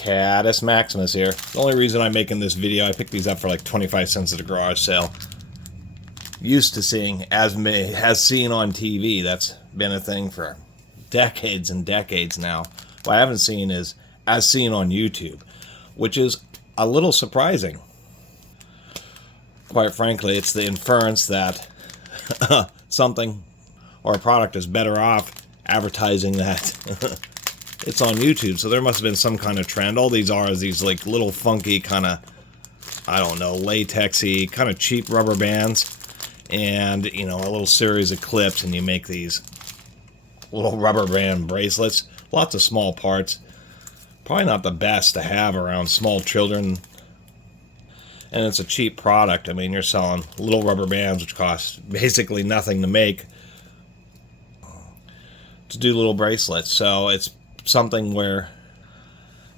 Catus Maximus here. The only reason I'm making this video, I picked these up for like 25 cents at a garage sale. Used to seeing as seen on TV. That's been a thing for decades and decades now. What I haven't seen is as seen on YouTube, which is a little surprising. Quite frankly, it's the inference that something or a product is better off advertising that it's on YouTube. So there must have been some kind of trend. All these are is these like little funky kind of, I don't know, latexy kind of cheap rubber bands, and you know, a little series of clips, and you make these little rubber band bracelets. Lots of small parts. Probably not the best to have around small children. And it's a cheap product. I mean, you're selling little rubber bands which cost basically nothing to make, to do little bracelets. So it's something where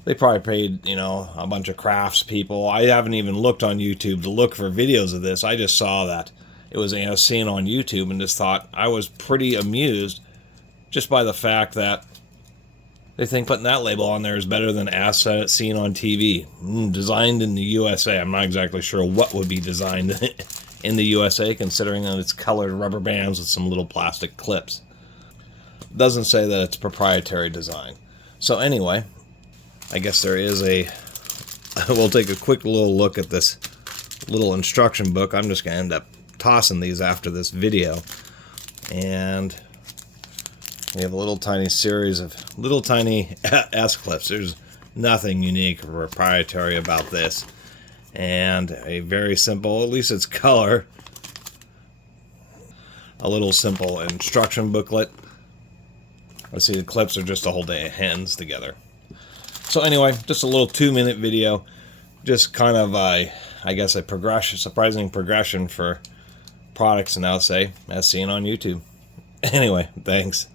they probably paid, you know, a bunch of crafts people. I haven't even looked on YouTube to look for videos of this. I just saw that it was, you know, seen on YouTube, and just thought I was pretty amused just by the fact that they think putting that label on there is better than as seen on TV. Designed in the USA. I'm not exactly sure what would be designed in the USA, considering that it's colored rubber bands with some little plastic clips. Doesn't say that it's proprietary design. So anyway, I guess there is a... We'll take a quick little look at this little instruction book. I'm just going to end up tossing these after this video. And we have a little tiny series of little tiny S-clips. There's nothing unique or proprietary about this. And a very simple, at least it's color, a little simple instruction booklet. Let's see, the clips are just to hold the hands together. So anyway, just a little 2-minute video. Just kind of, I guess, a surprising progression for products, and I'll say, as seen on YouTube. Anyway, thanks.